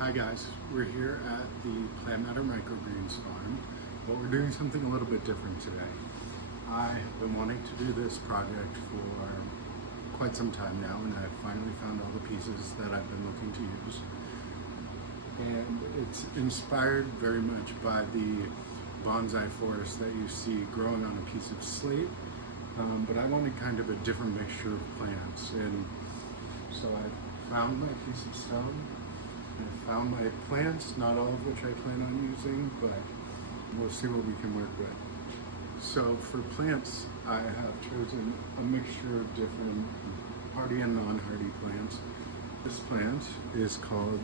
Hi guys, we're here at the Plant Matter Microgreens farm, but we're doing something a little bit different today. I have been wanting to do this project for quite some time now, and I've finally found all the pieces that I've been looking to use. And it's inspired very much by the bonsai forest that you see growing on a piece of slate, but I wanted kind of a different mixture of plants, and so I found my piece of stone. I found my plants, not all of which I plan on using, but we'll see what we can work with. So for plants, I have chosen a mixture of different hardy and non-hardy plants. This plant is called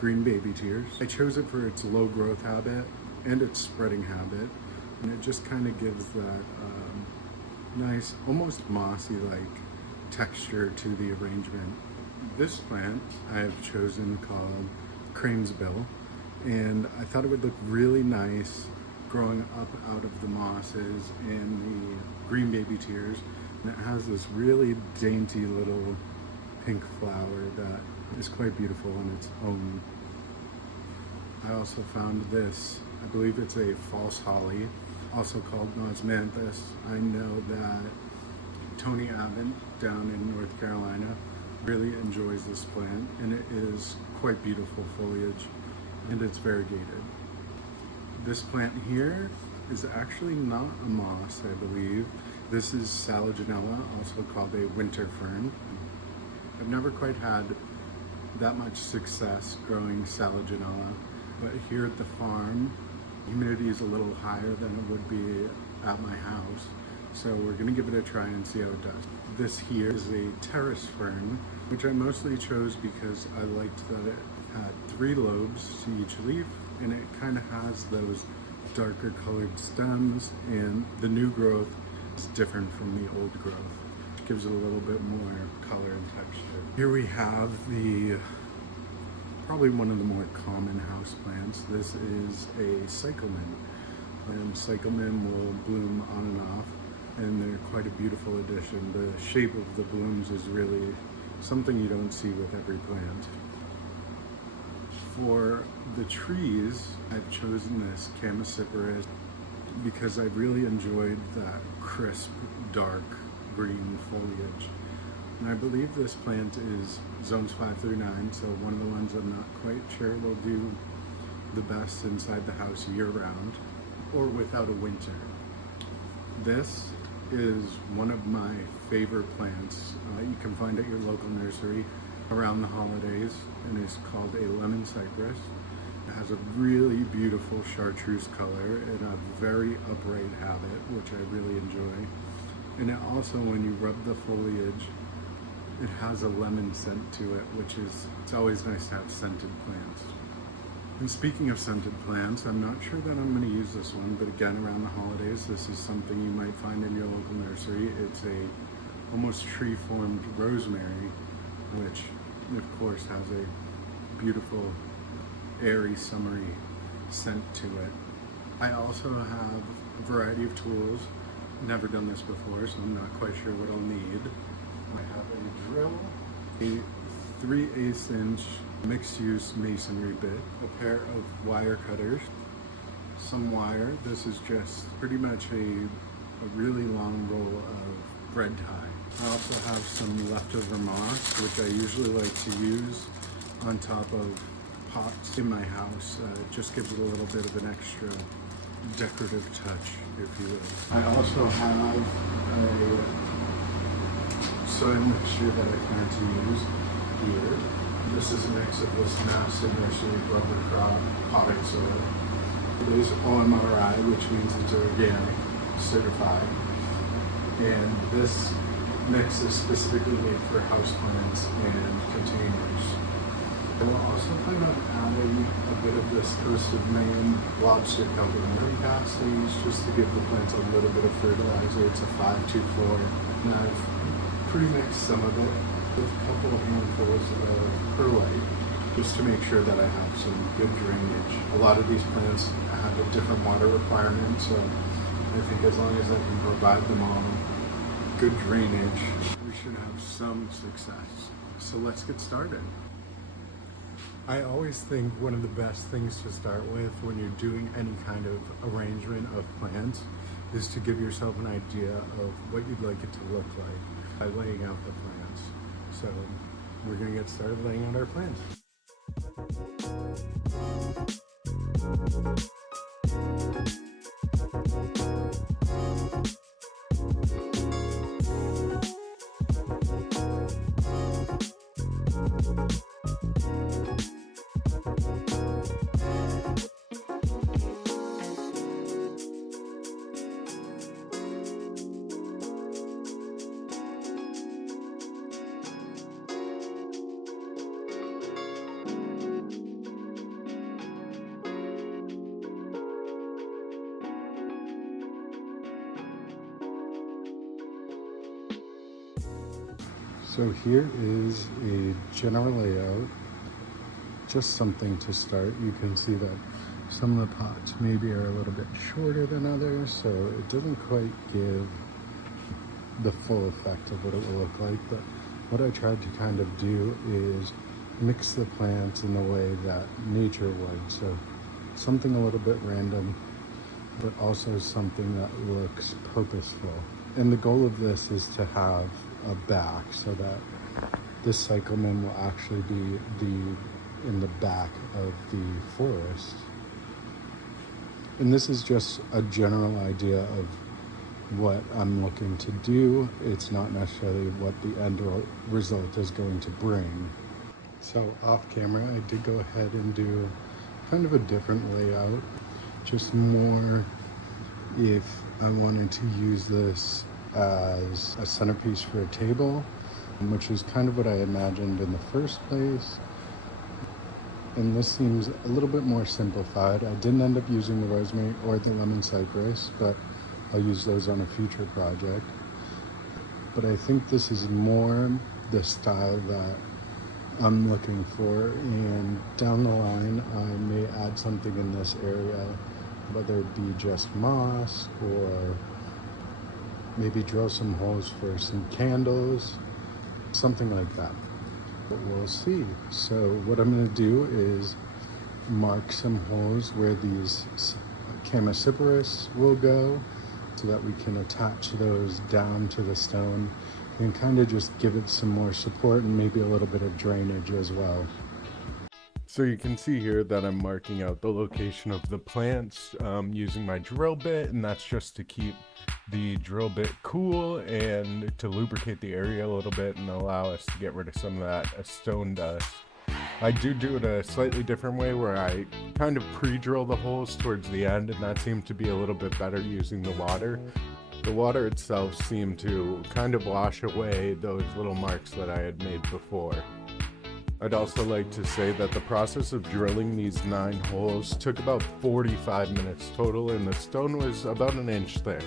Green Baby Tears. I chose it for its low growth habit and its spreading habit, and it just kind of gives that nice, almost mossy-like texture to the arrangement. This plant I have chosen called Crane's Bill, and I thought it would look really nice growing up out of the mosses and the Green Baby Tears, and it has this really dainty little pink flower that is quite beautiful on its own. I also found this, I believe it's a false holly, also called Nosmanthus. I know that Tony Abbott down in North Carolina really enjoys this plant, and it is quite beautiful foliage, and it's variegated. This plant here is actually not a moss, I believe. This is Selaginella, also called a winter fern. I've never quite had that much success growing Selaginella, but here at the farm, humidity is a little higher than it would be at my house. So we're gonna give it a try and see how it does. This here is a terrace fern, which I mostly chose because I liked that it had 3 lobes to each leaf, and it kind of has those darker colored stems, and the new growth is different from the old growth. It gives it a little bit more color and texture. Here we have probably one of the more common house plants. This is a cyclamen, and cyclamen will bloom on and off, and they're quite a beautiful addition. The shape of the blooms is really something you don't see with every plant. For the trees, I've chosen this Chamaecyparis because I really enjoyed that crisp, dark green foliage. And I believe this plant is zones 5 through 9, so one of the ones I'm not quite sure will do the best inside the house year round or without a winter. This is one of my favorite plants. You can find at your local nursery around the holidays, and it's called a lemon cypress. It has a really beautiful chartreuse color and a very upright habit, which I really enjoy. And it also, when you rub the foliage, it has a lemon scent to it, which is, it's always nice to have scented plants. And speaking of scented plants, I'm not sure that I'm going to use this one, but again, around the holidays, this is something you might find in your local nursery. It's a almost tree-formed rosemary, which of course has a beautiful, airy, summery scent to it. I also have a variety of tools. Never done this before, so I'm not quite sure what I'll need. I have a drill, a 3/8 inch mixed-use masonry bit, a pair of wire cutters, some wire. This is just pretty much a really long roll of bread tie. I also have some leftover moss, which I usually like to use on top of pots in my house. It just gives it a little bit of an extra decorative touch, if you will. I also have a soil mixture that I plan to use here. This is a mix of this massive nursery rubber crop potting soil. It is OMRI, which means it's organic, certified. And this mix is specifically made for houseplants and containers. I will also plan on adding a bit of this Coast of Maine lobster kelpie cast I use just to give the plants a little bit of fertilizer. It's a 5-2-4, and I've pre-mixed some of it with a couple of handfuls of perlite, just to make sure that I have some good drainage. A lot of these plants have a different water requirement, so I think as long as I can provide them all good drainage, we should have some success. So let's get started. I always think one of the best things to start with when you're doing any kind of arrangement of plants is to give yourself an idea of what you'd like it to look like by laying out the plants. So we're going to get started laying out our plants. So here is a general layout, just something to start. You can see that some of the pots maybe are a little bit shorter than others, so it doesn't quite give the full effect of what it will look like. But what I tried to kind of do is mix the plants in the way that nature would. So something a little bit random, but also something that looks purposeful. And the goal of this is to have a back so that this cyclamen will actually be in the back of the forest. And this is just a general idea of what I'm looking to do. It's not necessarily what the end result is going to bring. So off camera, I did go ahead and do kind of a different layout, just more if I wanted to use this as a centerpiece for a table, which is kind of what I imagined in the first place. And this seems a little bit more simplified. I didn't end up using the rosemary or the lemon cypress, but I'll use those on a future project. But I think this is more the style that I'm looking for, and down the line I may add something in this area, whether it be just moss or maybe drill some holes for some candles, something like that. But we'll see. So what I'm going to do is mark some holes where these Chamaecyparis will go so that we can attach those down to the stone and kind of just give it some more support and maybe a little bit of drainage as well. So you can see here that I'm marking out the location of the plants using my drill bit, and that's just to keep the drill bit cool and to lubricate the area a little bit and allow us to get rid of some of that stone dust. I do it a slightly different way where I kind of pre-drill the holes towards the end, and that seemed to be a little bit better using the water. The water itself seemed to kind of wash away those little marks that I had made before. I'd also like to say that the process of drilling these 9 holes took about 45 minutes total, and the stone was about an inch thick.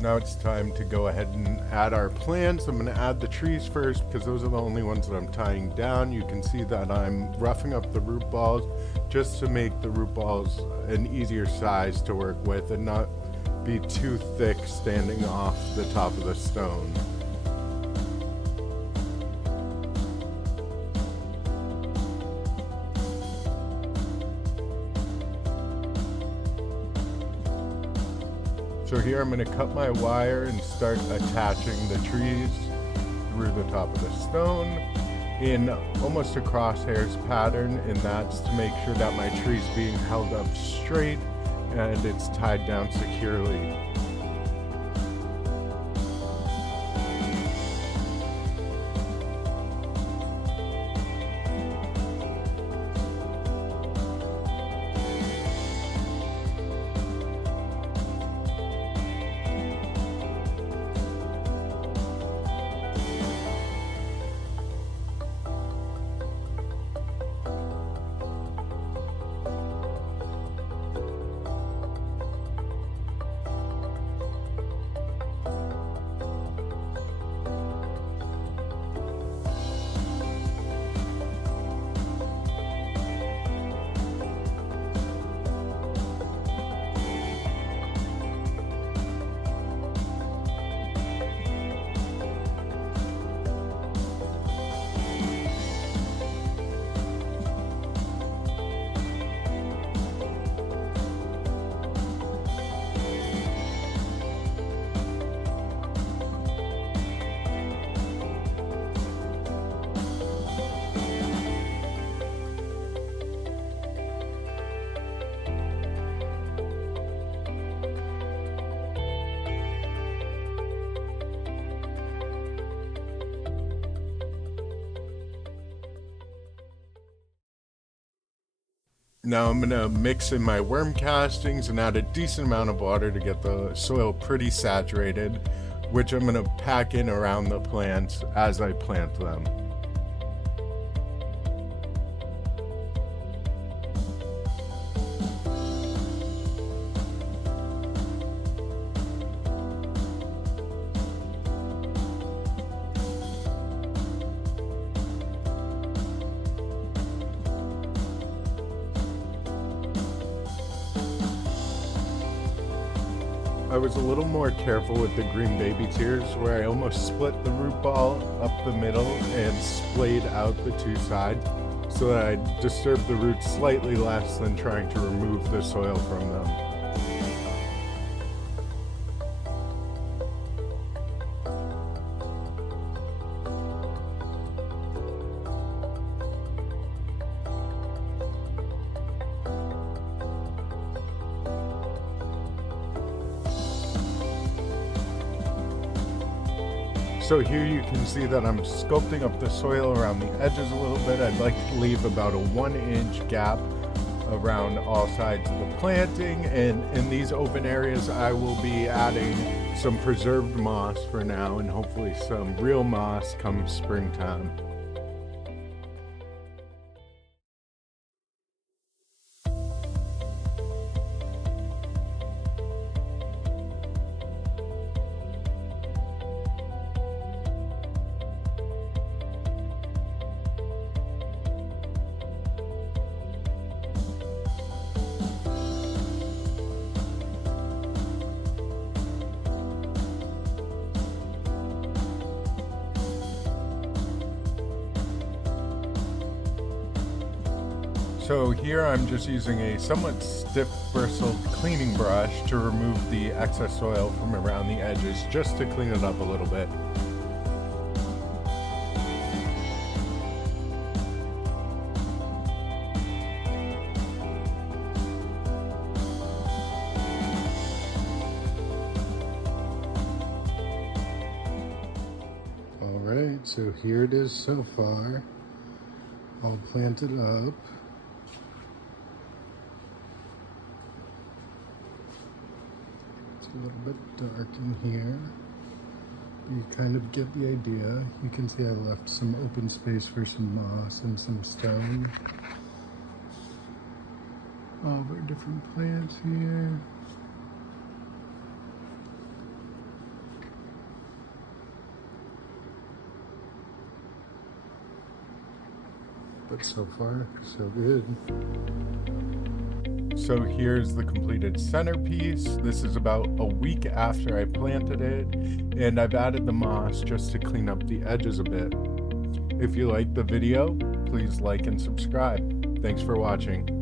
Now it's time to go ahead and add our plants. I'm going to add the trees first because those are the only ones that I'm tying down. You can see that I'm roughing up the root balls just to make the root balls an easier size to work with and not be too thick standing off the top of the stone. So here I'm going to cut my wire and start attaching the trees through the top of the stone in almost a crosshairs pattern, and that's to make sure that my tree's being held up straight and it's tied down securely. Now I'm going to mix in my worm castings and add a decent amount of water to get the soil pretty saturated, which I'm going to pack in around the plants as I plant them. I was a little more careful with the green baby tears, where I almost split the root ball up the middle and splayed out the two sides so that I disturbed the roots slightly less than trying to remove the soil from them. So here you can see that I'm sculpting up the soil around the edges a little bit. I'd like to leave about a 1-inch gap around all sides of the planting, and in these open areas I will be adding some preserved moss for now, and hopefully some real moss come springtime. So here I'm just using a somewhat stiff bristled cleaning brush to remove the excess soil from around the edges, just to clean it up a little bit. Alright, so here it is so far, all planted up. A little bit dark in here. You kind of get the idea. You can see I left some open space for some moss and some stone. All of our different plants here. But so far, so good. So here's the completed centerpiece. This is about a week after I planted it, and I've added the moss just to clean up the edges a bit. If you liked the video, please like and subscribe. Thanks for watching.